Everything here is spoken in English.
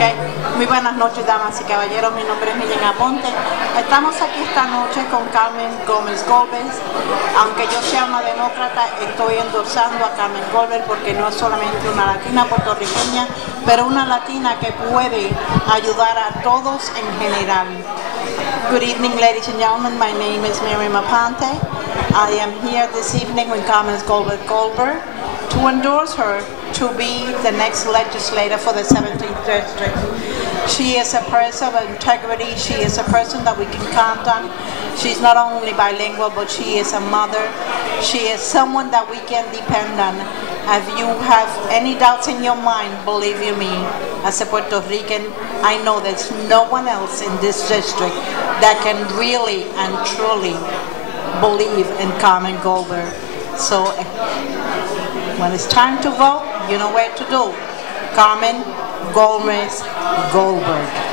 Okay. Muy buenas noches, damas y caballeros. Mi nombre es Miriam Aponte. Estamos aquí esta noche con Carmen Gómez Gómez. Aunque yo sea una demócrata, estoy endorsando a Carmen Gómez porque no es solamente una latina puertorriqueña, pero una latina que puede ayudar a todos en general. Good evening, ladies and gentlemen. My name is Miriam Aponte. I am here this evening with Carmen Gómez Goldberg to endorse her to be the next legislator for the 17th District. She is a person of integrity. She is a person that we can count on. She's not only bilingual, but she is a mother. She is someone that we can depend on. If you have any doubts in your mind, believe you me, as a Puerto Rican, I know there's no one else in this district that can really and truly believe in Carmen Goldberg. So when it's time to vote, you know where to do. Carmen Gómez Goldberg.